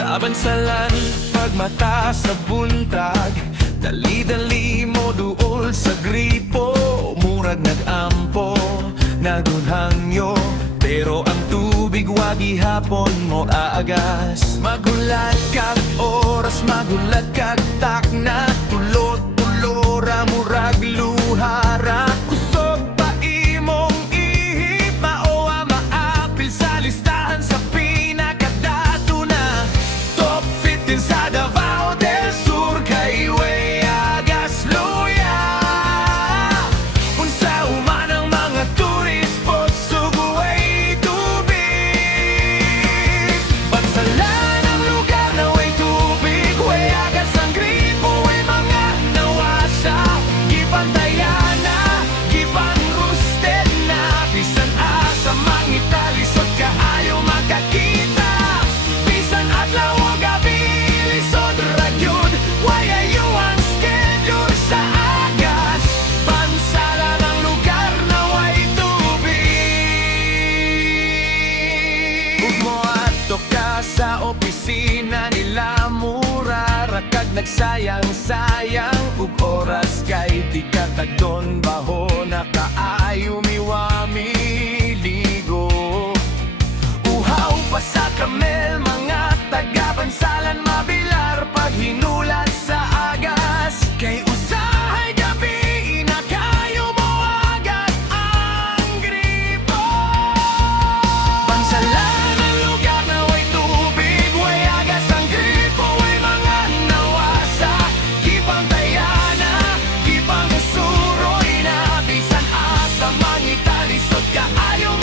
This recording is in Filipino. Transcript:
Sa bansalan, pagmata sa buntag, dali-dali mo duol sa gripo. Murag nag-ampo, nagunhangyo, pero ang tubig wag ihapon mo aagas. Magulat kag oras, magulat kag takna, tulot-tulora murag luhara. Kusog pa imong ihip, maoa maapil sa listahan sa pinakadato na top 15 sa Davao del Sur. Highway Agas Luya, unsa human ang mga tourist spots, suguay tubig. Bansalan ang lugar na way tubig, way agas ang gripo, way mga nawasa. Gipantayan na, gipanrusted na, bisan asa mangita, lisod kaayo makakita. Bisan adlaw o gabi, lisod ragyod, way ayo ang schedule sa agas. Bansalan ang lugar na way tubig. Ug moadto ka sa opisina nila, mura ra kag nagsayang-sayang ug oras, kay di ka tagdon baho na kaayo miwami ligo. Uhaw pa sa kamel, mga taga-bansalan mabilar pag hinulat sa agas. Kay usahay gabi, ina kayo mo agas ang gripo. Bansalan ang lugar na way tubig, way agas ang gripo, way mga nawasa. Gipantayan na, gipangsuroy na, bisan asa mangita, lisod kaayo